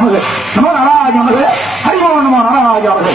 நமது நமோ நாராஜ நமது ஹரிமோ நமோ நாராஜ நமது.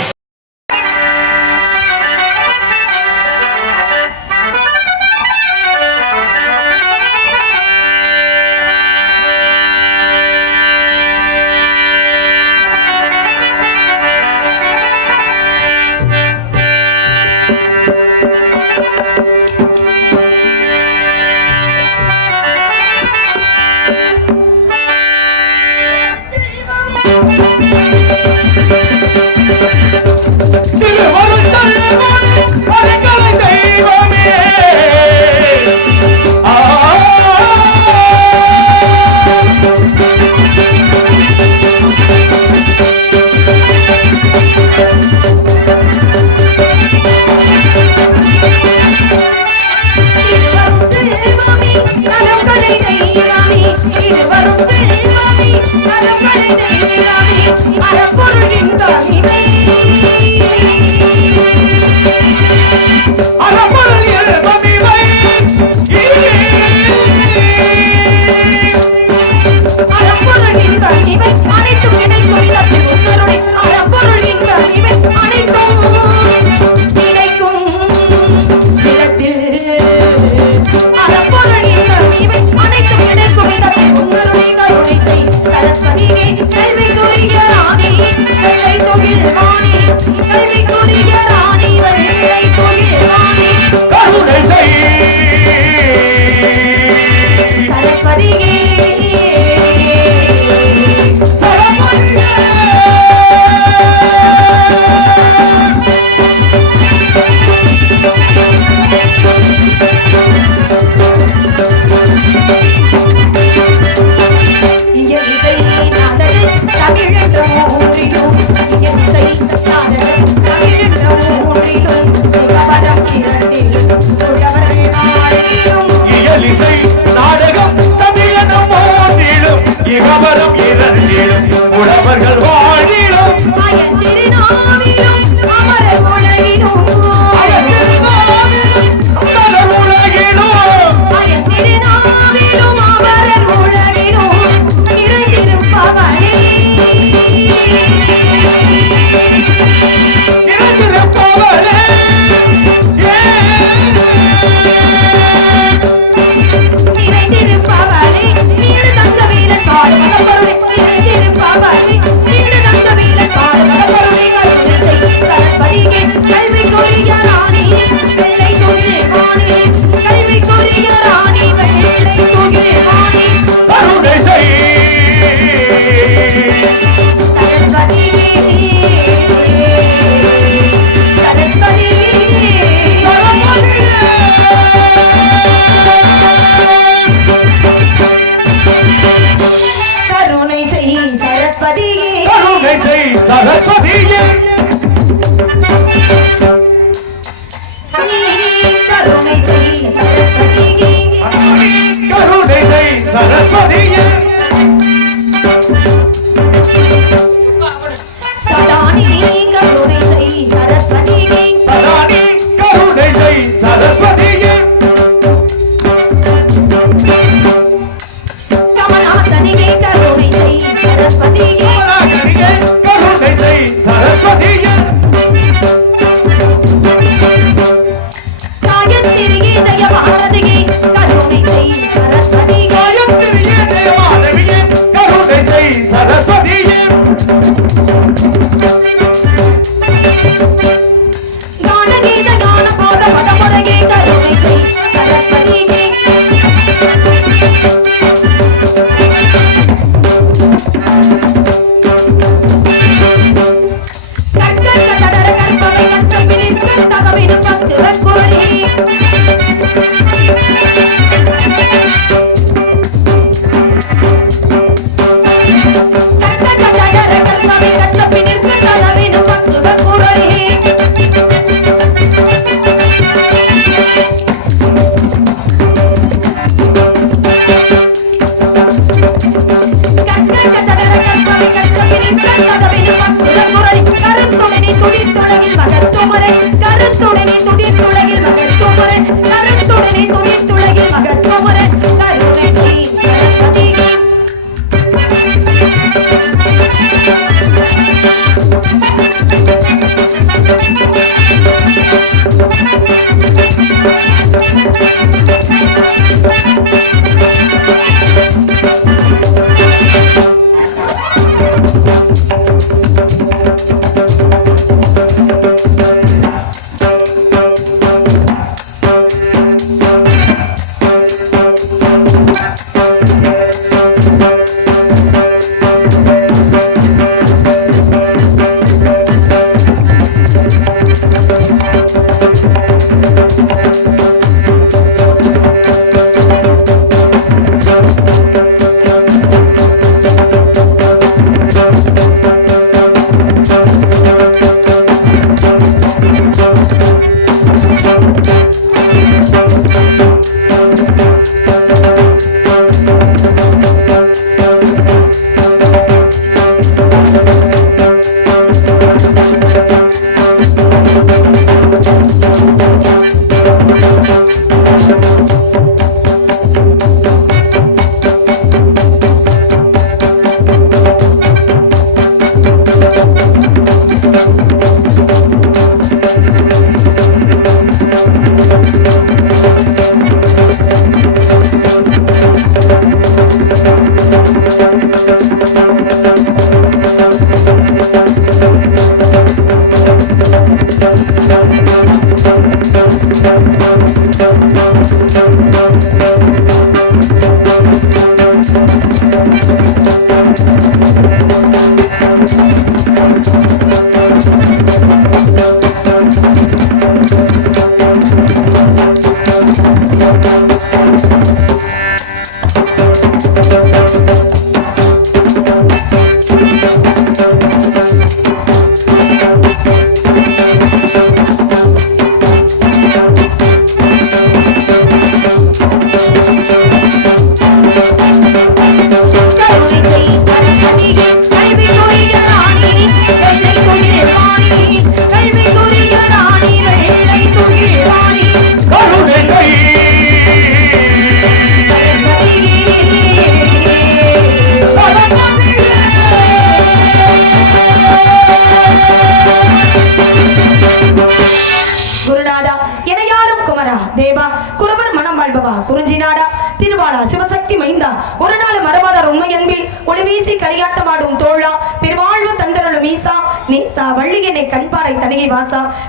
கட்ட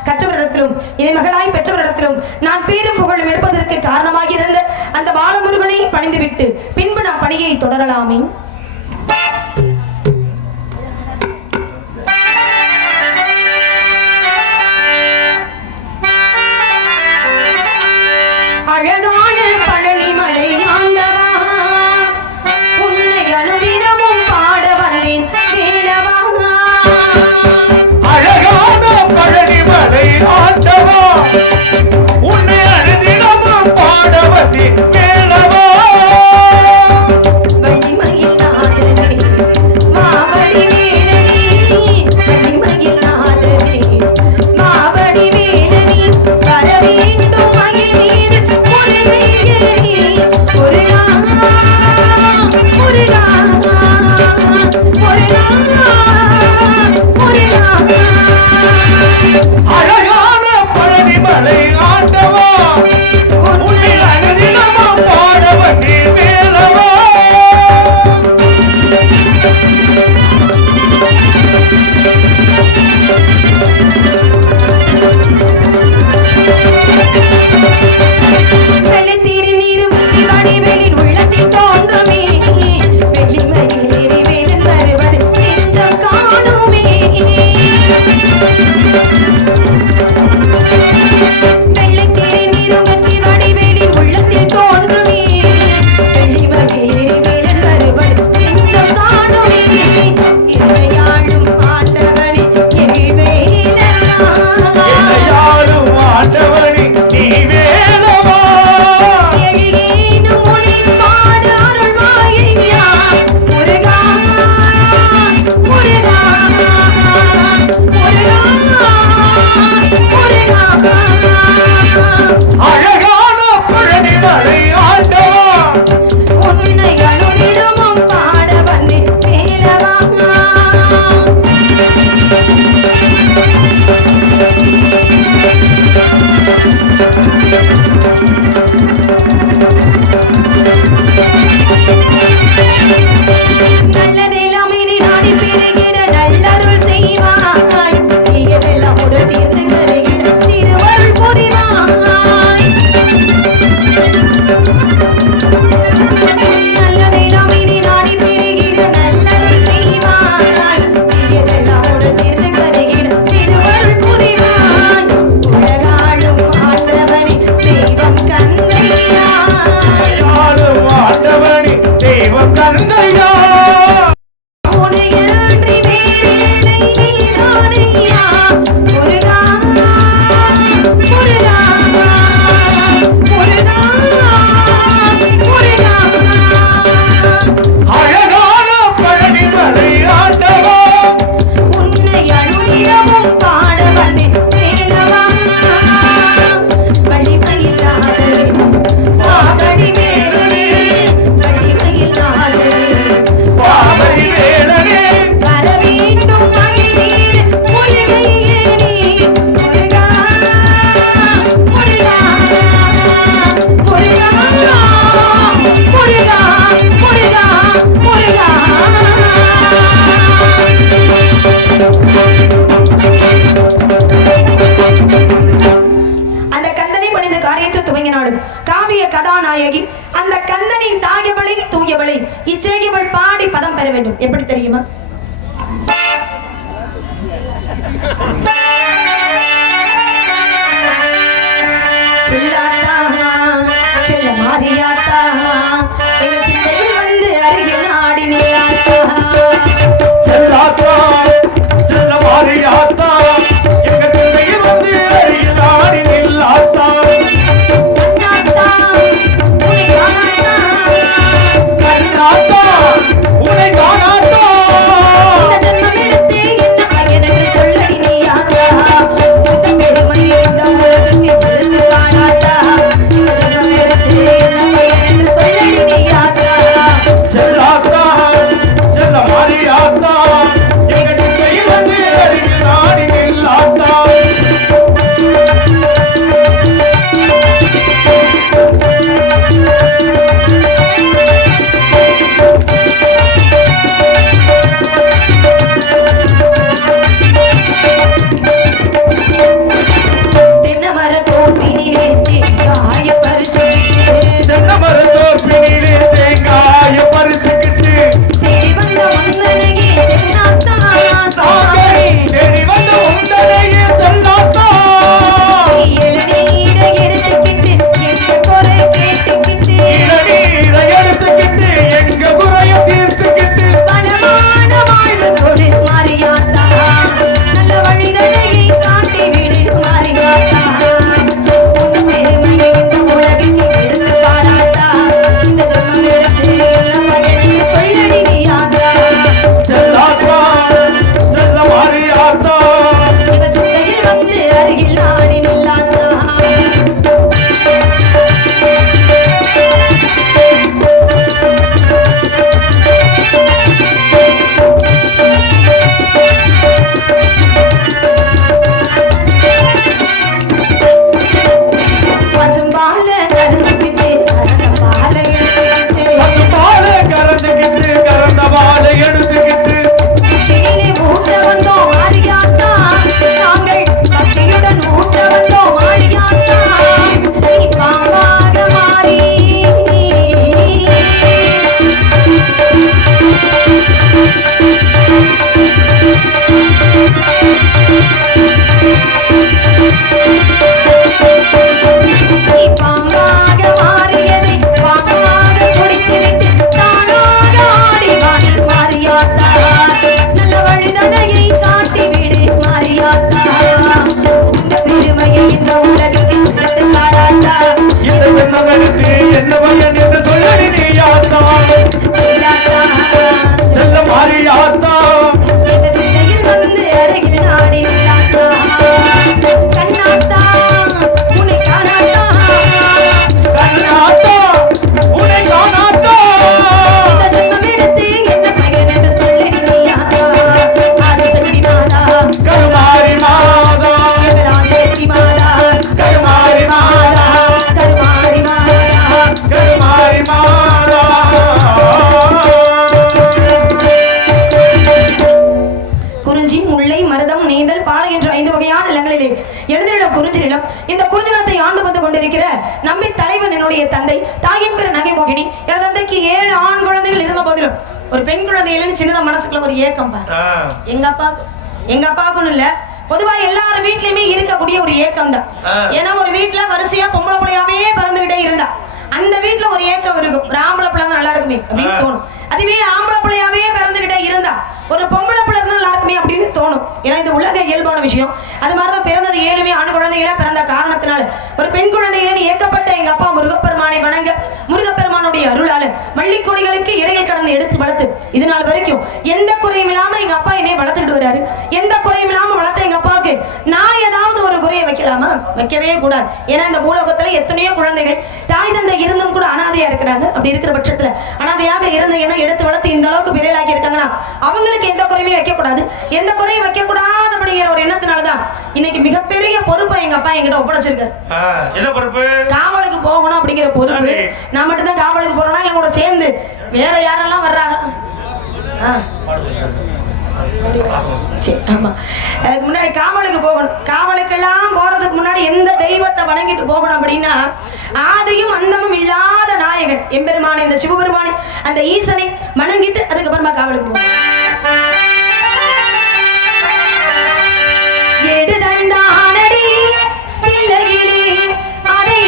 கற்றவரிடத்திலும் இதை மகளாய் பெற்றவரிடத்திலும் நான் பேரும் புகழும் எடுப்பதற்கு காரணமாக இருந்த அந்த பாலமுருகனை பணிந்துவிட்டு பின்பு நான் பணியை தொடரலாமே. அழகான பழனிமலை ஆண்டவா, உன்னை அனுதினமும் பாட வந்தேன் வேலவா. அழகான பழனிமலை ஆண்டவா, உன்னை அனுதினமும் பாட வந்தேன் வேலவா. வள்ளிமயில் நாதனே மாவடி வேலனே, வள்ளிமயில் நாதனே மாவடி வேலனே, வர வேண்டும் மயில் மீது முருகையனே, முருகா முருகா முருகா முருகா. அழகான பழனிமலை ஆண்டவா, உன்னை அனுதினமும் பாட வந்தேன் வேலவா. வெள்ளத்தீரி நீரும் உச்சி வடிவேலின் உள்ளத்தில் தோன்றுமே, வெள்ளிமயில் ஏறி வேலன் வருவது நெஞ்சம் காணுமே. வெள்ளத்தீரி நீரும் உச்சி வடிவேலின் உள்ளத்தில் தோன்றுமே, வெள்ளிமயில் ஏறி வேலன் வருவது நெஞ்சம் காணுமே. கதாநாயகி அந்த கந்தனின் தாயவளை தூயவளை இச்சேகிவள் பாடி பதம் பெற வேண்டும். எப்படி தெரியுமா? செல்லாத்தா செல்ல மாரியாத்தா எங்க சிந்தையில் வந்து அருகில் நாடி நில்லாத்தா. செல்லாத்தா செல்ல மாரியாத்தா எங்க சிந்தையில் வந்து அருகில் நாடி நில்லாத்தா. நம்பி தலைவன் என்னுடைய தந்தை, தாயின் பேர் நகைமோகினி. எனது தந்தைக்கு 7 ஆண் குழந்தைகள் இருந்த போதிலும் ஒரு பெண் குழந்தை இல்லைன்னு சின்னதா மனசுக்குள்ள ஒரு ஏக்கம். எங்க அப்பாவுக்குன்னு இல்ல, பொதுவா எல்லாரும் வீட்லயுமே இருக்கக்கூடிய ஒரு ஏக்கம் தான். ஏன்னா ஒரு வீட்டுல வரிசையா பொம்பளை பிள்ளையாவே பறந்துகிட்டே இருந்தா அந்த வீட்டுல ஒரு ஏக்கம் இருக்கும். ஒரு ஆம்பளை பிள்ளை தான் நல்லா இருக்குமே அப்படின்னு தோணும். அதுவே ஆம்பளை பிள்ளையாவே பிறந்துகிட்டே இருந்தா ஒரு பொம்பளை பிள்ளை இருந்தா நல்லா இருக்குமே அப்படின்னு தோணும். ஏன்னா இது உலக இயல்பான விஷயம். அது மாதிரிதான் பிறந்தது 7 ஆண் குழந்தைகளா பிறந்த காரணத்தினால ஒரு பெண் குழந்தைகளே ஏக்கப்பட்ட எங்க அப்பா முருகப்பெருமானை வணங்க முருகப்பெருமானுடைய அம்மாவுடைய அருளால மல்லிக்கொடிகளுக்கு இடையில் கடந்து எடுத்து வளர்த்து இது நாள் வரைக்கும் எந்த குறையும் இல்லாம எங்க அப்பா என்னைய வளர்த்துக்கிட்டு வர்றாரு. எந்த குறையும் இல்லாம வளர்த்த எங்க அப்பாவுக்கு நான் ஏதாவது ஒரு குறையை வைக்கலாமா? வைக்கவே கூடாது. ஏன்னா இந்த பூலோகத்துல எத்தனையோ குழந்தைகள் தாய் தந்தை இருந்தும் கூட அனாதையா இருக்கிறாங்க. அப்படி இருக்கிற பட்சத்துல அனாதையாக இருந்தீங்கன்னா எடுத்து வளர்த்து இந்த அளவுக்கு பெரியலாக்கி இருக்காங்கன்னா அவங்களுக்கு எந்த குறையுமே வைக்க கூடாது. எந்த குறையும் வைக்க கூடாது அப்படிங்கிற ஒரு எண்ணத்தினாலதான் இன்னைக்கு மிகப்பெரிய பொறுப்பை எங்க அப்பா என்கிட்ட ஒப்படைச்சிருக்காரு. என்ன பொறுப்பு? காவலுக்கு போகணும் அப்படிங்கிற பொறுப்பு. நான் மட்டும் தான் காவலுக்கு போறேன்னா என் கூட சேர்ந்து வேற யாரெல்லாம் வர்றாங்க? ஆமா, அதுக்கு முன்னாடி காவலுக்கு போகணும். காவலுக்கெல்லாம் போறதுக்கு முன்னாடி எந்த தெய்வத்தை வணங்கிட்டு போகணும் அப்படின்னா ஆதியும் அந்தமும் இல்லாத நாயகன் எம்பெருமானை, இந்த சிவபெருமானை, அந்த ஈசனை வணங்கிட்டு அதுக்கப்புறமா காவலுக்கு போகணும். எடுதந்தானடி பிள்ளையிலே அதை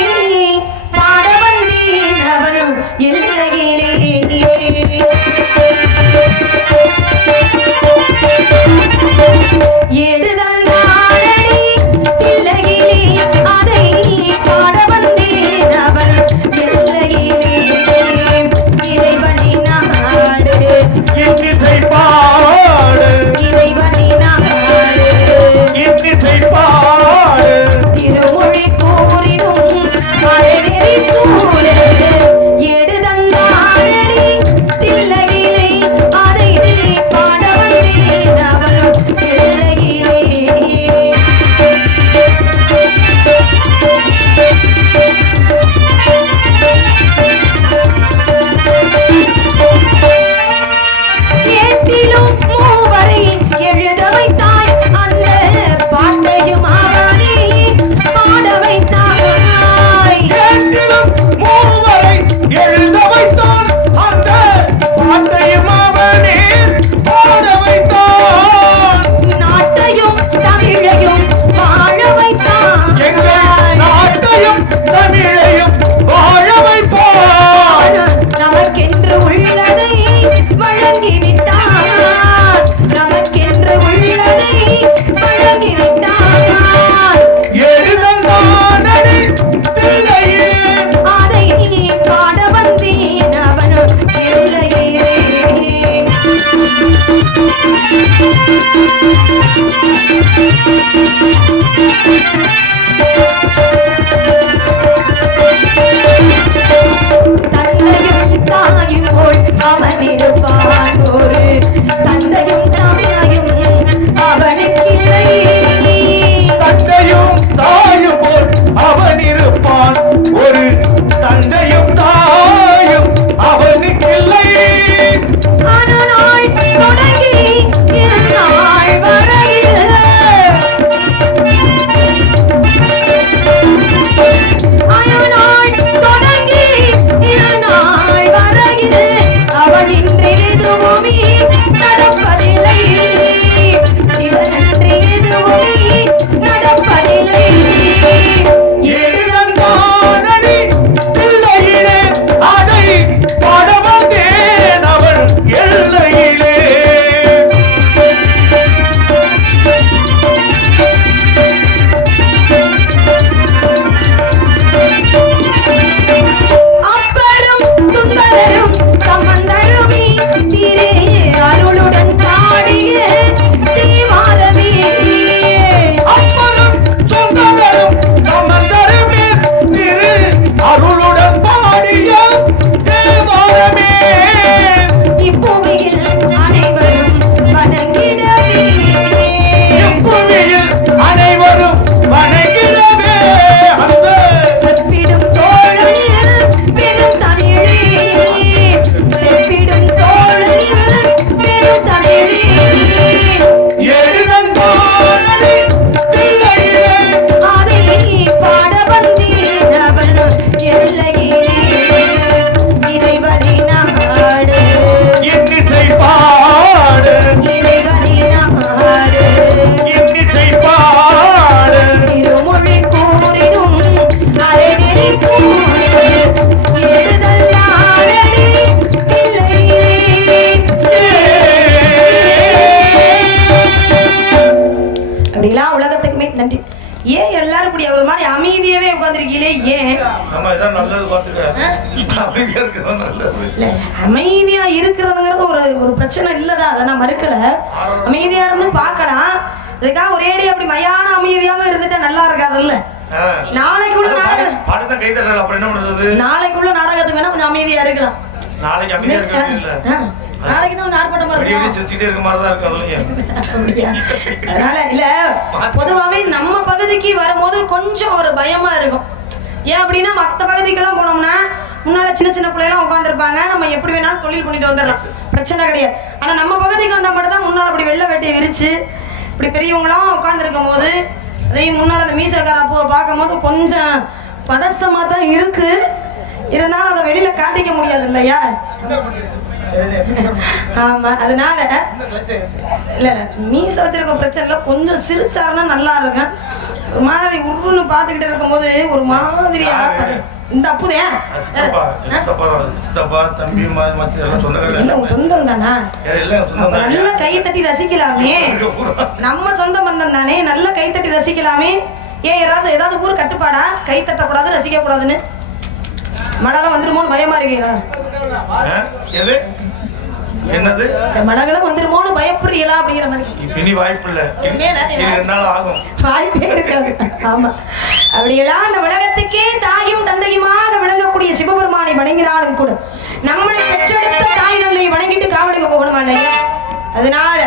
பாட வந்தேன் அவனும் இல்லையிலே. எடுதந்தானடி பிள்ளையிலே அதை பாட வந்தேன் அவன் இல்லையிலே. இறைவனின் நாடு உட்கார்ந்திருக்கீங்களே ஏன்? நம்ம இதான் நல்லது பாத்துக்க. அமைதியா இருக்கிறது நல்லது. இல்ல அமைதியா இருக்கிறதுங்கிறது ஒரு பிரச்சனை இல்லதான், அதை நான் மறுக்கல. அமைதியா இருந்து பார்க்கலாம். இதுக்காக ஒரேடி அப்படி மயான அமைதியாம இருந்துட்டா நல்லா இருக்காதுல்ல. நாளைக்குள்ள நாடகம் பாட்டுதான் கை தட்டல, அப்புறம் என்ன பண்றது? நாளைக்குள்ள நாடகத்துக்கு வேணா கொஞ்சம் அமைதியா இருக்கலாம். நாளைக்கு அமைதியா இருக்கிறது இல்ல, நாளைக்கு தான் ஆர்ப்பாட்டமா இருக்கும். சிரிச்சுட்டே இருக்க மாதிரி தான் இருக்கு. அதுலயும் அதனால இல்ல, பொதுவாவே நம்ம பகுதிக்கு வரும்போது கொஞ்சம் ஒரு பயமா இருக்கும். ஏன் அப்படின்னா மற்ற பகுதிக்கெல்லாம் போனோம்னா முன்னால சின்ன சின்ன பிள்ளைலாம் உட்காந்துருப்பாங்க, நம்ம எப்படி வேணாலும் தொழில் பண்ணிட்டு வந்துடலாம், பிரச்சனை கிடையாது. ஆனா நம்ம பகுதிக்கு வந்தா மட்டும் தான் முன்னால அப்படி வெள்ளை வேட்டையை விரிச்சு இப்படி பெரியவங்களாம் உட்காந்துருக்கும் போது அதையும் முன்னால் அந்த மீசக்கார பூவை பார்க்கும் போது கொஞ்சம் பதஷ்டமா தான் இருக்கு. இருந்தாலும் அதை வெளியில காட்டிக்க முடியாது இல்லையா? ஆமா, அதனால இல்ல மீச வச்சிருக்க பிரச்சனை இல்லை, கொஞ்சம் சிரிச்சாருன்னா நல்லா இருக்கும். ஒரு மாதிரி உருன்னு பார்த்துக்கிட்டு இருக்கும் போது ஒரு மாதிரியா இந்த அப்புதேன் சொந்தம் தானா? நல்ல கை தட்டி ரசிக்கலாமே, நம்ம சொந்த பந்தம் தானே, நல்ல கை தட்டி ரசிக்கலாமே. ஏன் ஏதாவது ஊர் கட்டுப்பாடா கை தட்டக்கூடாது ரசிக்க கூடாதுன்னு? மடலாம் வந்துருமோன்னு பயமா இருக்கீங்களா? என்னது மடங்களும் வந்துருமோன்னு பயப்படுறீங்களா அப்படிங்கிற மாதிரி? இனி வாய்ப்பு இல்ல, 2 நாள் ஆகும், வாய்ப்பே இருக்காது. ஆமா, அப்படியெல்லாம் அந்த உலகத்துக்கே தாயும் தந்தையுமாக விளங்கக்கூடிய சிவபெருமானை வணங்கினாலும் கூட நம்மளை பெற்றெடுத்த தாய் தந்தையை வணங்கிட்டு காவலுக்கு போகணுமா இல்லையா? அதனால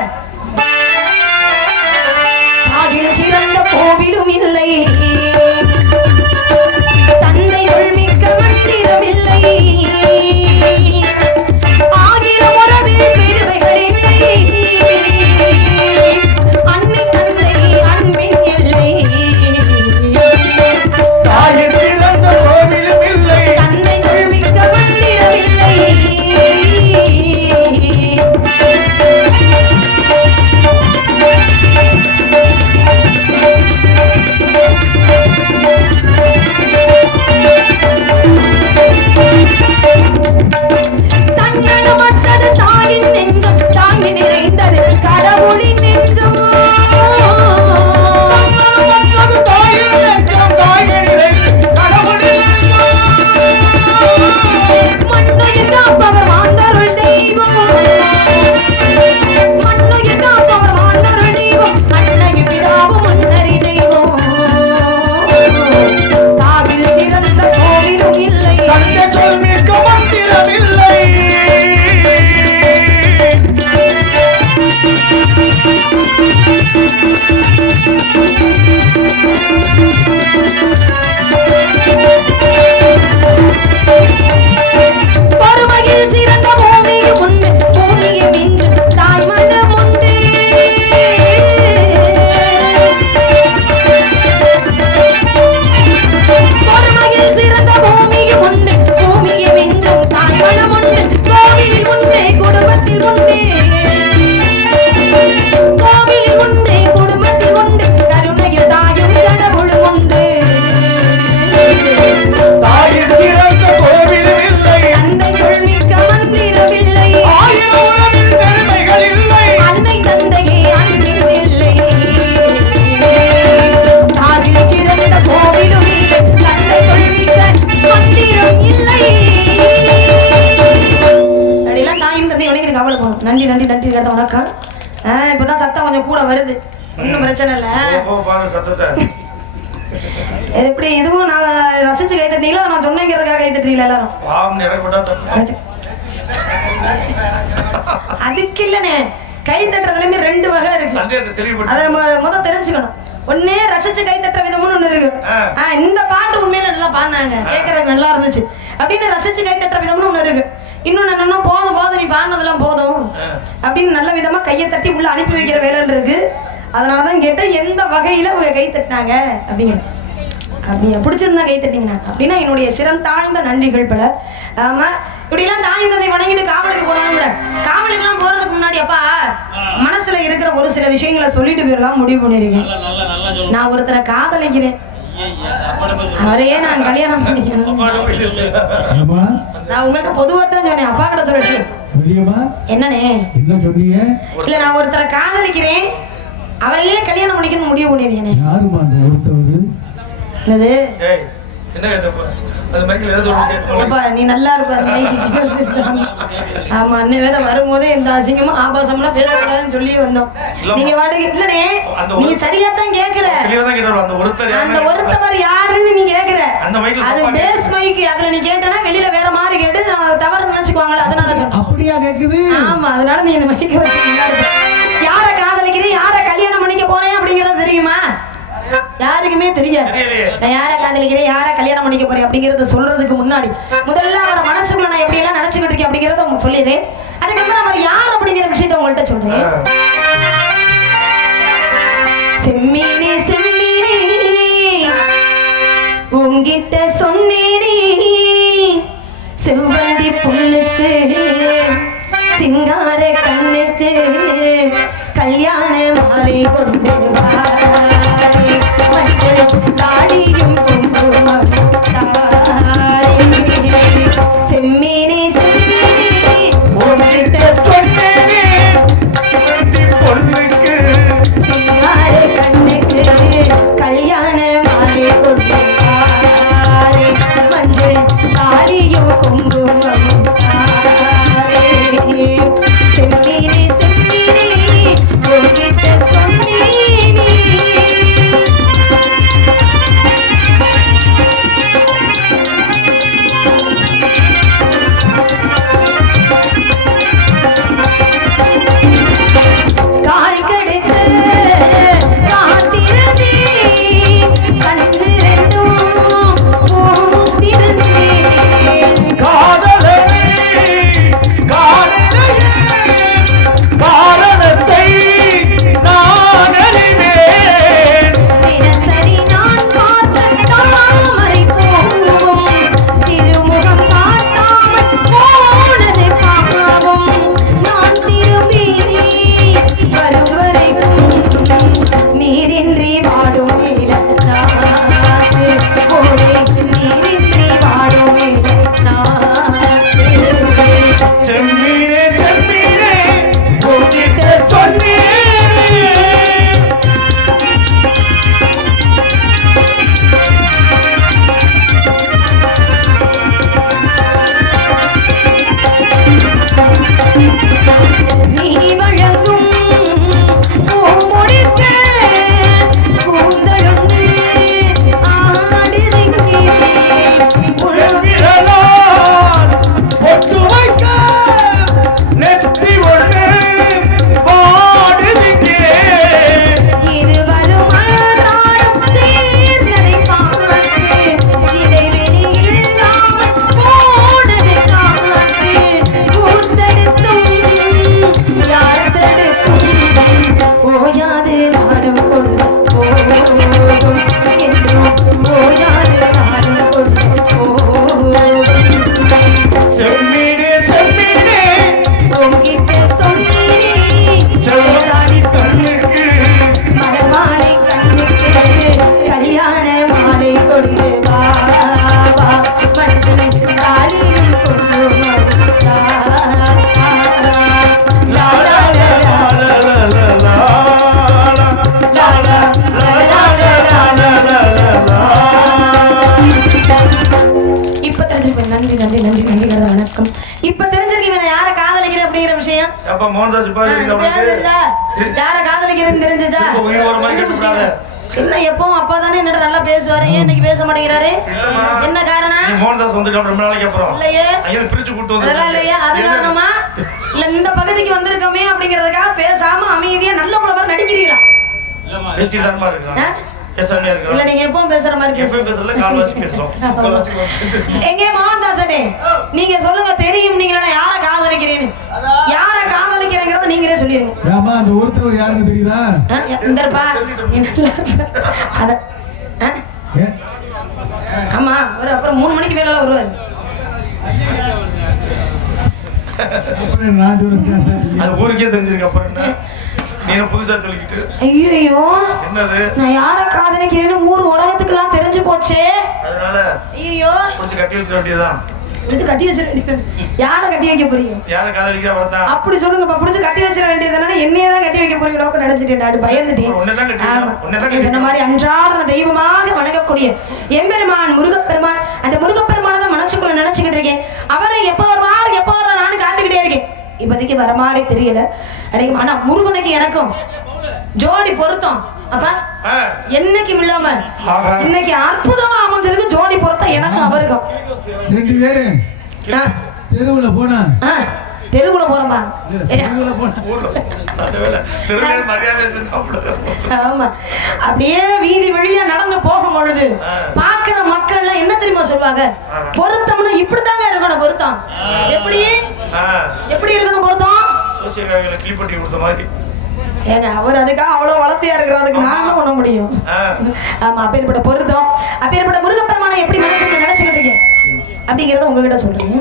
தாயின் சிறந்த கோவிலும் இல்லை, தந்தை மிக்க மந்திரம் இல்லை, ஆகிரம் உறவில் பெருமைகள் இல்லை, அன்னை தந்தை அன்பின் இல்லை, தாயின் சிறந்த கோவிலும் இல்லை, தந்தை மிக்க மந்திரம் இல்லை. தன்னலமற்றது தாயின் நெஞ்சம், தாங்கி நிறைந்தது கடவுளின் நெஞ்சம், தாயின் நெஞ்சம் தாங்கி நிறைந்தது கடவுளின் மண்ணுயிர் காப்பவர் மாந்தருள் தெய்வம், மண்ணுயிர் காப்பவர் மாந்தருள் தெய்வம், அன்னையும் பிதாவும் முன்னறி தெய்வம், தாவில் சிறந்த கோவிலும் இல்லை, தந்தை சொல் மிக்க மந்திரம் இல்லை. பருமையில் சிறந்த பூமியும் உண்டு, பூமியை மிஞ்சும் தாய் மனம் உண்டு, பருமையில் சிறந்த பூமியும் உண்டு, பூமியை மிஞ்சும் தாய் மனம் உண்டு, கோவிலில் உண்டு குடும்பத்தில் உண்டு, கோவிலில் உண்டு குடும்பத்தில் உண்டு, கருணையில் தாயும் கடவுளும் உண்டு, தாயின் சிறந்த கோவிலும் இல்லை, தந்தை சொல் மிக்க மந்திரம் இல்லை, ஆயிரம் உறவில் பெருமைகள் இல்லை, அன்னை தந்தையே அன்பின் இல்லை, தாயில் சிறந்த கோவிலும் இல்லை, தந்தை சொல் மிக்க மந்திரம் இல்லை. அப்படிலாம் தாயும் தந்தை வணங்கிட்டு கவலை போகணும். நன்றி நன்றி நன்றி கேட்ட வணக்கம். இப்போதான் சத்தம் கொஞ்சம் கூட வருது, ஒன்றும் பிரச்சனை இல்லை. சத்தத்தை எப்படி இதுவும் நான் ரசிச்சு கை தட்டினீங்களா, நான் சொன்னேங்கிறதுக்காக கை தட்டுறீங்களா எல்லாரும்? பாவம் நிறைவிட்டா அதுக்கு இல்லனே, கை தட்டுறதுலயுமே 2 வகை இருக்கு, சந்தேகத்தை தெளிவுபடுத்த அதை முத தெரிஞ்சுக்கணும். ஒன்னே ரசிச்சு கை தட்டுற விதம்னு ஒண்ணு இருக்கு. இந்த பாட்டு உண்மையில நல்லா பாடினாங்க, கேட்கறதுக்கு நல்லா இருந்துச்சு அப்படின்னு ரசிச்சு கை தட்டுற விதம்னு ஒண்ணு இருக்கு. இன்னொன்னு என்னன்னா, போதும் போதும் நீ பாடினதெல்லாம் போதும் அப்படின்னு நல்ல விதமா கையை தட்டி உள்ள அனுப்பி வைக்கிற வேலைன்னு இருக்கு. அதனாலதான் கேட்டேன் எந்த வகையில அவங்க கை தட்டினாங்க அப்படிங்கிற. அப்படியே பிடிச்சிருந்தா கை தட்டிங்கன்னா அப்படின்னா என்னுடைய சிரம் தாழ்ந்த நன்றிகள் பல. ஆமா, இப்படிலாம் தாய் தந்தை வணங்கிட்டு காவலுக்கு போனோம் கூட. காவலுக்குலாம் போறதுக்கு முன்னாடி அப்பா மனசுல இருக்கிற ஒரு சில விஷயங்களை சொல்லிட்டு போயிடலாம் முடிவு பண்ணிருக்கேன். நான் ஒருத்தரை காதலிக்கிறேன், அவரையே நான் கல்யாணம் பண்ணிக்கிறேன். நான் உங்கள்கிட்ட பொதுவா தான் சொன்னேன், அப்பா கிட்ட சொல்லிட்டு என்னனே என்ன சொன்னீங்க? இல்ல நான் ஒருத்தரை காதலிக்கிறேன், அவரையே கல்யாணம் பண்ணிக்கணும்னு முடிவு பண்ணிருக்கேன். யாருமா அந்த ஒருத்தவர்? என்னது என்ன கேட்டப்ப அது மைக்கில் எதை சொல்லுங்க நீ நல்லா இருப்ப அந்த மைக்கு. ஆமா அண்ணன் வேற வரும்போதே இந்த அசிங்கமா ஆபாசம்லாம் பேசக்கூடாதுன்னு சொல்லி வந்தோம். நீங்க வாடகை இல்லனே நீ சரியா தான் கேக்குற. அந்த ஒருத்தவர் யாருன்னு நீ கேக்குற. அது பேஸ் மைக். அதுல நீ கேட்டனா வெளியில வேற மாதிரி கேட்டு தவறு நினைச்சுக்குவாங்களே அதனால சொல்றேன். அப்படியா கேக்குது? ஆமா அதனால நீ இந்த மைக்க வச்சிருக்க. யார காதலிக்கிறேன் யார கல்யாணம் பண்ணிக்க போறேன் அப்படிங்கறது தெரியுமா? யாருக்குமே தெரியாது. நான் யார காதலிக்கிறேன் யார கல்யாணம் பண்ணிக்க போறேன் அப்படிங்கறத சொல்றதுக்கு முன்னாடி முதல்ல அவரை மனசுக்குள்ள நான் எப்படி எல்லாம் நினைச்சுக்கிட்டு இருக்கேன் அப்படிங்கறத உங்களுக்கு சொல்லிடுறேன். அதுக்கப்புறம் அவர் யார் அப்படிங்கிற விஷயத்த உங்கள்கிட்ட சொல்றேன். செம்மீனே செம்மீனே உங்கிட்ட சொன்னேனே செவ்வந்தி பொண்ணுக்கு சிங்கார கண்ணுக்கு கல்யாண மாலை கொண்டு தாடியும் செம்மீனே செம்மீனே உன்கிட்ட சொன்னேனே பொண்ணுக்கு சிங்கார கண்ணுக்கு கல்யாண மாலை கொண்டு மஞ்சள் தாடியும் குங்குமம் செம்மீனே செம்மீனே உன்கிட்ட சொன்னேனே. யார காதலிக்கிறேன்னு தெரிஞ்சுச்சா? என்ன எப்பவும் அப்பா தானே என்னோட நல்லா பேசுவாரு, ஏன் இன்னைக்கு பேச மாட்டேங்கிறாரு? என்ன காரணம்? மோகன்தாஸ் வந்துட்டு ரொம்ப நாளைக்கு அப்புறம் இல்லையே ஐயா பிரிச்சு கூட்டு வந்து அதெல்லாம் இல்லையா? அது காரணமா இல்ல இந்த பகுதிக்கு வந்திருக்கோமே அப்படிங்கறதுக்காக பேசாம அமைதியா நல்ல புள்ள மாதிரி நடிக்கிறீங்களா? பேசிட்டாருமா இருக்கா? பேசறமையா இருக்கா? இல்ல நீங்க எப்பவும் பேசுற மாதிரி பேசல கால்வாசி பேசுறோம். எங்க மோகன்தாசனே நீங்க சொல்லுங்க, தெரியும் நீங்களா யார காதலிக்கிறேன்னு? யார காதலிக்கிறேங்கறத நீங்களே சொல்லிருங்க. ஏமா அந்த ஒருத்தவர் யாருன்னு தெரியுதா? இந்தப்பா அத ஆமா அவர் அப்புறம் 3 மணிக்கு மேல வருவாரு. அது ஊருக்கே தெரிஞ்சிருக்கு. அப்புறம் என்ன நீ புதுசா சொல்லிக்கிட்டு? ஐயோ என்னது? நான் யார காதலிக்கிறேன்னு ஊர் உலகத்துக்குலாம் தெரிஞ்சு போச்சே. அதனால ஐயோ கொஞ்சம் கட்டி வச்சிர வேண்டியதுதான். கட்டி வச்சிர வேண்டியது. யார கட்டி வைக்க போறீங்க? யார காதலிக்கிறா வரதா? அப்படி சொல்லுங்க. புடிச்சு கட்டி வச்சிர வேண்டியதுதானே? என்னையே தான் கட்டி வைக்க புரியுடோக்கு நினைச்சிட்டேன், நான் பயந்துட்டேன். ஆமா, நீ சொன்ன மாதிரி அன்றாட தெய்வமாக வணங்கக்கூடிய எம்பெருமான் முருகப்பெருமான். அந்த முருகப்பெருமான தான் மனசுக்குள்ள நினைச்சுக்கிட்டு இருக்கேன். அவரை எப்ப வருவார் எப்ப வருவார் நானும் காத்துக்கிட்டே இருக்கேன். இப்போதைக்கு வர மாதிரி தெரியல. ஆனா முருகனுக்கு எனக்கும் ஜோடி பொருத்தம் அப்பா என்னைக்கும் இல்லாம இன்னைக்கு அற்புதமா அமைஞ்சிருக்கு. ஜோடி பொருத்தம் எனக்கும் அவருக்கும். 2 பேரு தெருவுல போனா தெருவுல போறோமா? ஆமா, அப்படியே வீதி வழியா நடந்து போகும் பொழுது பாக்குற மக்கள் எல்லாம் என்ன தெரியுமா சொல்லுவாங்க? பொருத்தம்னா இப்படித்தாங்க இருக்கணும். பொருத்தம் எப்படி எப்படி இருக்கணும்? பொருத்தம் ஏங்க அவர் அதுக்காக அவ்வளவு வளர்த்தியா இருக்கிறதுக்கு நானும் பண்ண முடியும். ஆமா, அப்பேற்பட்ட பொருத்தம், அப்பேற்பட்ட முருகப்பெருமானை எப்படி மனசுக்குள்ள நினைச்சுக்கிட்டு இருக்கேன் அப்படிங்கறத உங்ககிட்ட சொல்றேன்.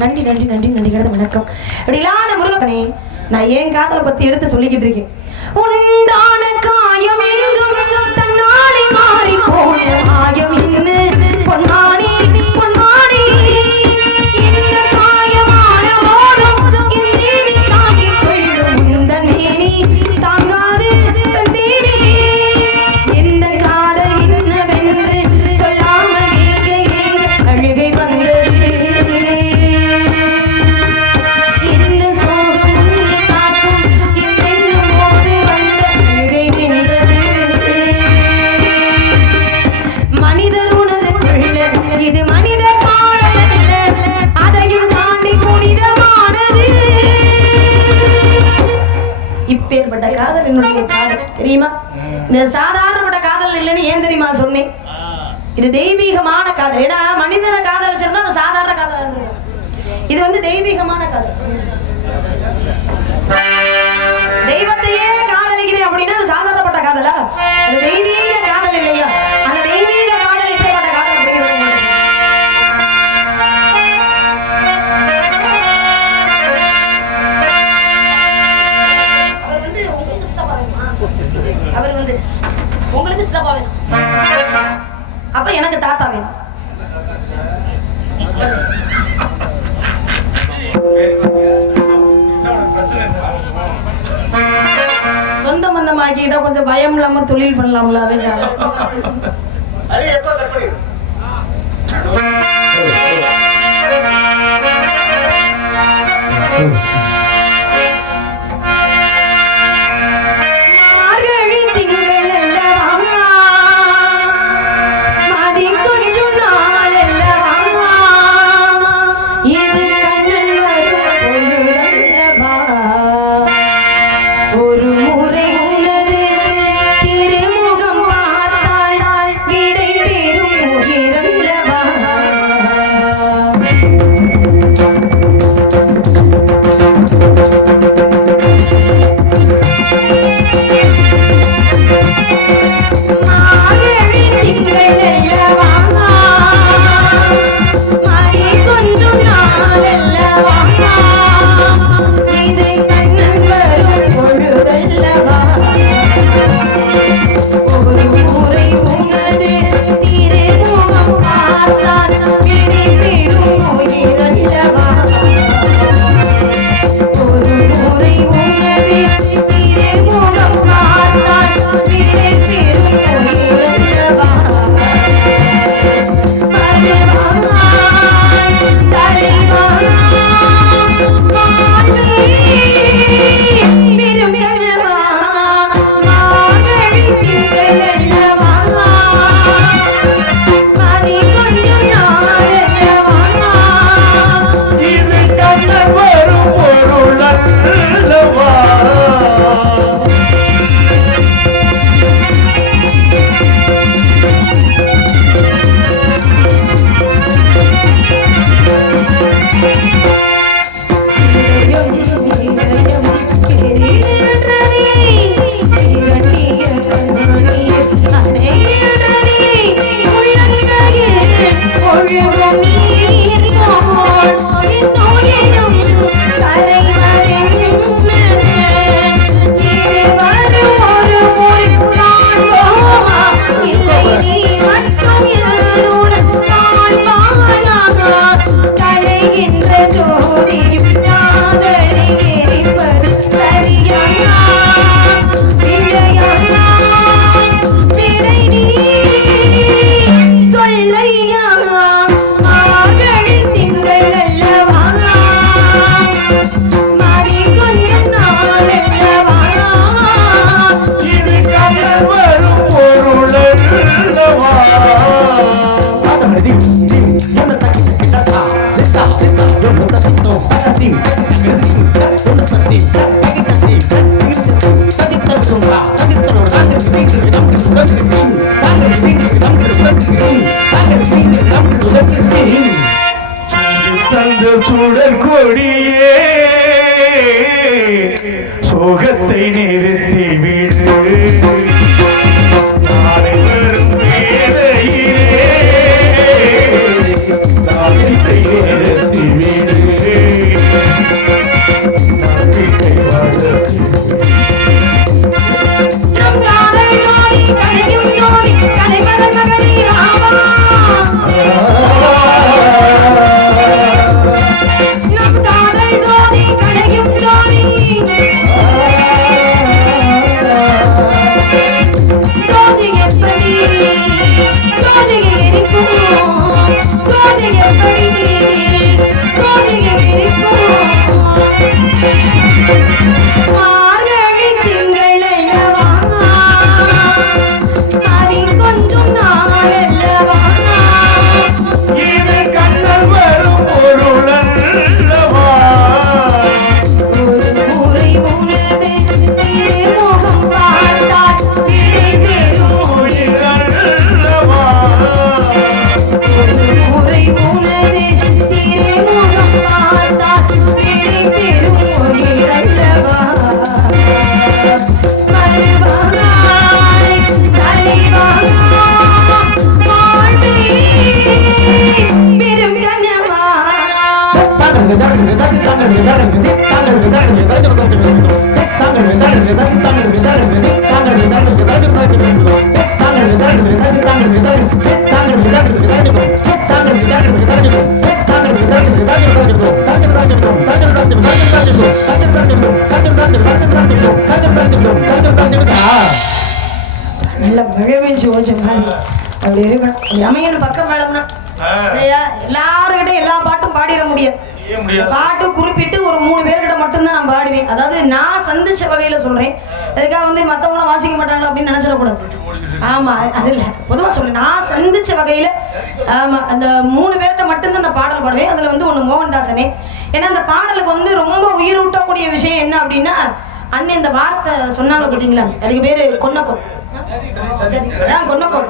நன்றி நன்றி நன்றி நன்றி கடந்த வணக்கம். அப்படிலாம் முருகப்பனே நான் ஏன் காதலை பத்தி எடுத்து சொல்லிக்கிட்டு இருக்கேன். உண்டான காயம் எங்கும் தன்னாலே மாறி போன மாயம் என்ன பொன்னாடி பொன்னாடி என்ன காயமான போதும் தெரியுமா? இந்த சாதாரணப்பட்ட காதல் இல்லைன்னு ஏன் தெரியுமா சொன்னேன்? இது தெய்வீகமான காதல். ஏன்னா மனிதனை காதலிச்சிருந்தா அது சாதாரண காதல் இருக்கும். இது வந்து தெய்வீகமான காதல். தெய்வத்தையே காதலிக்கிறேன் அப்படின்னா அது சாதாரணப்பட்ட காதலா? அது தெய்வீக காதல் இல்லையா? அந்த தெய்வீக காதல் எப்படிப்பட்ட காதல் அப்படிங்கிறது அவர் வந்து உங்களுக்கு சித்தப்பா வேணுமா? அவர் வந்து உங்களுக்கு சித்தப்பா வேணும், அப்ப எனக்கு தாத்தா வேணும். சொந்த பந்தமாக்கிட்டா கொஞ்சம் பயம் இல்லாம தொழில் பண்ணலாம்ல. மார்கழி திங்கள் அல்லவா, மதி கொஞ்சம் நாள் அல்லவா, இது கண்ணன் வரும் பொழுதல்லவா, ஒரு முறை உனது திருமுகம் பார்த்தால் விடை பெறும் உயிரல்லவா. மார்கழி திங்கள் அல்லவா, மதி கொஞ்சம் நாள் அல்லவா, இது கண்ணன் வரும் பொழுதல்லவா, ஒரு முறை உனது திருமுகம் பார்த்தால் விடை பெறும் உயிரல்லவா, ஒரு முறை உனது திருமுகம் பார்த்தால் விடை பெறும் உயிரல்லவா. தந்த சுடர் கொடியே சோகத்தை நிறுத்தி விடு, நாளை வரும் வேளையிலே நம்பிக்கை நிறுத்தி விடு, நம்பிக்கை வளர்த்தி முகம் பார்த்தால் நல்ல மழை பெஞ்சு ஓஞ்ச மாதிரி அப்படி இருக்கணும். யமையன் பக்கம் மேளம்னா இல்லையா எல்லாருக்கிட்ட எல்லா பாட்டும் பாடிட முடியாது. பாட்டு குறிப்பிட்டு ஒரு 3 பேர்கிட்ட மட்டும்தான் நான் பாடுவேன். அதாவது நான் சந்திச்ச வகையில சொல்றேன். அதுக்காக வந்து மற்றவங்களாம் வாசிக்க மாட்டாங்க அப்படின்னு நினைச்சிடக்கூடாது. ஆமா அது இல்லை, பொதுவாக சொல்லு நான் சந்திச்ச வகையில ஆமா அந்த 3 பேர்கிட்ட மட்டும்தான் அந்த பாடல் பாடுவேன். அதுல வந்து ஒன்று மோகன்தாசனே. ஏன்னா அந்த பாடலுக்கு வந்து ரொம்ப உயிரூட்டக்கூடிய விஷயம் என்ன அப்படின்னா அண்ணன் இந்த வார்த்தை சொன்னாங்க பார்த்தீங்களா, அதுக்கு பேரு கொன்னக்கோள். கொன்னக்கோள்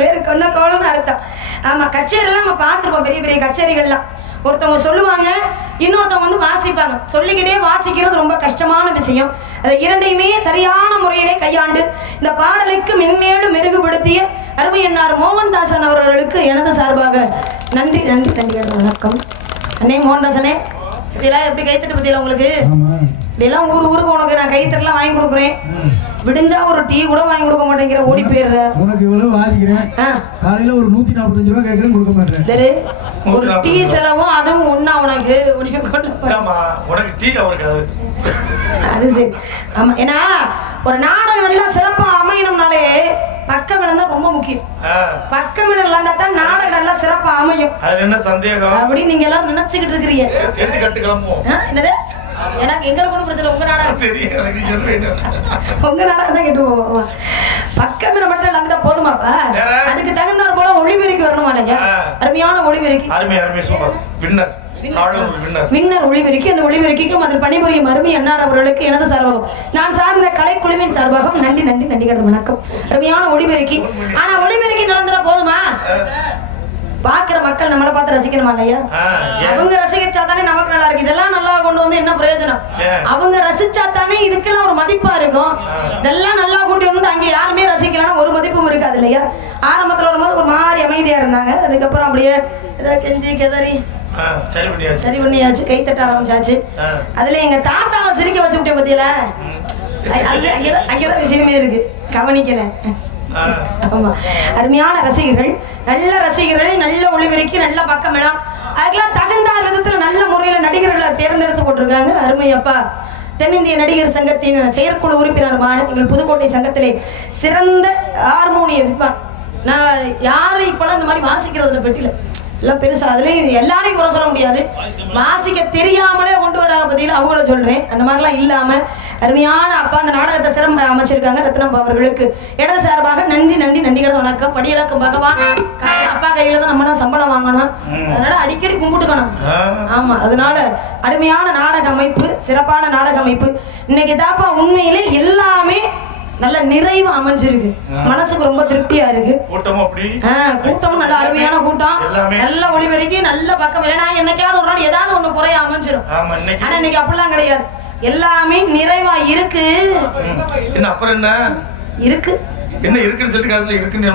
வேறு கொன்னக்கோள்னு அர்த்தம். ஆமா கச்சேரிலாம் நம்ம பார்த்துருப்போம், பெரிய பெரிய கச்சேரிகள்லாம் ஒருத்தவங்க சொல்லுவாங்க, இன்னொருத்தவங்க வந்து வாசிப்பாங்க. சொல்லிக்கிட்டே வாசிக்கிறது ரொம்ப கஷ்டமான விஷயம். அதை இரண்டையுமே சரியான முறையிலே கையாண்டு இந்த பாடலுக்கு மென்மேலும் மெருகுபடுத்திய அருமையன்னார் மோகன்தாசன் அவர்களுக்கு எனது சார்பாக நன்றி நன்றி நன்றி. வணக்கம் அண்ணே மோகன்தாசனே. இதெல்லாம் எப்படி கைத்தட்டு பத்தியில உங்களுக்கு இப்படியெல்லாம் ஊருக்கு உனக்கு நான் கைத்தட்டெல்லாம் வாங்கி கொடுக்குறேன். விடிஞ்சா ஒரு டீ கூட வாங்கி கொடுக்க மாட்டேங்கிற, ஓடி போயிடுற. உனக்கு இவ்வளவு வாதிக்கிறேன், காலையில ஒரு 145 ரூபா கேட்கறேன், கொடுக்க மாட்டேன். ஒரு டீ செலவும் அதுவும் ஒண்ணா உனக்கு உனக்கு டீ அவருக்கு அது சரி. ஆமா ஏன்னா ஒரு நாடகம் எல்லாம் சிறப்பா அமையணும்னாலே பக்கமிடம் தான் ரொம்ப முக்கியம். பக்கமிடம் இருந்தா தான் நாடகம் நல்லா சிறப்பா அமையும். அதுல என்ன சந்தேகம் அப்படி நீங்க எல்லாம் நினைச்சுக்கிட்டு இருக்கிறீங்க. என்னது எனக்கு எங்களுக்கு ஒன்றும் பிரச்சனை, உங்க நாடகம் உங்க நாடகம் தான் கேட்டு போவோம். பக்கமிடம் மட்டும் இல்லாம போதுமாப்பா, அதுக்கு தகுந்தாற் போல ஒளிபெருக்கி வரணுமா இல்லைங்க? அருமையான ஒளிபெருக்கி, விண்ணர் ஒளிபெருக்கி. அந்த ஒளிபெருக்கிக்கும் அதில் பணிபுரியும் அருமை அன்னார் அவர்களுக்கு எனது சார்பாகம், நான் சார்ந்த கலைக்குழுவின் சார்பாகம் நன்றி நன்றி நன்றி கடந்த வணக்கம். அருமையான ஒளிபெருக்கி. ஆனா ஒளிபெருக்கி நடந்துட போதுமா? பாக்குற மக்கள் நம்மளை பார்த்து ரசிக்கணுமா இல்லையா? அவங்க ரசிச்சா தானே நமக்கு நல்லா இருக்கு. இதெல்லாம் நல்லா கொண்டு வந்து என்ன பிரயோஜனம்? அவங்க ரசிச்சா தானே இதுக்கெல்லாம் ஒரு மதிப்பா இருக்கும். இதெல்லாம் நல்லா கூட்டி வந்து அங்கே யாருமே ரசிக்கலன்னா ஒரு மதிப்பும் இருக்காது இல்லையா? ஆரம்பத்துல வரும்போது ஒரு மாதிரி அமைதியா இருந்தாங்க, அதுக்கப்புறம் அப்படியே ஏதாவது கெஞ்சி கெதறி சரி பண்ணியாச்சு, கைத்தட்ட ஆரம்பிச்சாச்சு. அதுல எங்க தாத்தாவை சிரிக்க வச்சு விட்டேன் பத்தியில, அங்கேதான் விஷயமே இருக்கு, கவனிக்கிறேன். ஆமா அருமையான ரசிகர்கள், நல்ல ரசிகர்கள், நல்ல ஒளிபெருக்கி, நல்ல பக்கமிடம், அதுக்கெல்லாம் தகுந்தார் விதத்துல நல்ல முறையில நடிகர்களை தேர்ந்தெடுத்து போட்டிருக்காங்க. அருமையப்பா தென்னிந்திய நடிகர் சங்கத்தின் செயற்குழு உறுப்பினருமான எங்கள் புதுக்கோட்டை சங்கத்திலே சிறந்த ஹார்மோனிய வித்வான். நான் யாரும் இப்பெல்லாம் இந்த மாதிரி வாசிக்கிறதுல பெட்டியில எல்லாம் பெருசா அதுலயும் எல்லாரையும் குறை சொல்ல முடியாது, வாசிக்க தெரியாமலே கொண்டு வராங்க பத்தியில அவங்கள சொல்றேன். அந்த மாதிரிலாம் இல்லாம அருமையான அப்பா அந்த நாடகத்தை சிறப்பு அமைச்சிருக்காங்க. ரத்னம் அவர்களுக்கு இடது சார்பாக நன்றி நன்றி நன்றி கடந்த வணக்கம். படியிலக்கம் பகவான் அப்பா கையில தான் நம்ம தான் சம்பளம் வாங்கணும், அதனால அடிக்கடி கும்பிட்டுக்கணும். ஆமா அதனால அருமையான நாடக அமைப்பு, சிறப்பான நாடக அமைப்பு. இன்னைக்கு தாப்பா உண்மையிலே எல்லாமே நல்ல நிறைவா அமைஞ்சிருக்கு, மனசுக்கு ரொம்ப திருப்தியா இருக்கு. கூட்டமும் நல்ல அருமையான கூட்டம், நல்ல ஒளிபெருக்கி, நல்ல பக்கம். ஏன்னா என்னைக்காவது ஒரு நாள் ஏதாவது ஒண்ணு குறைய அமைஞ்சிடும். ஆனா இன்னைக்கு அப்படிலாம் கிடையாது, எல்லாமே நிறைவா இருக்கு. அப்புறம் என்ன இருக்கு, என்ன இருக்குன்னு சொல்லிட்டு இருக்குன்னு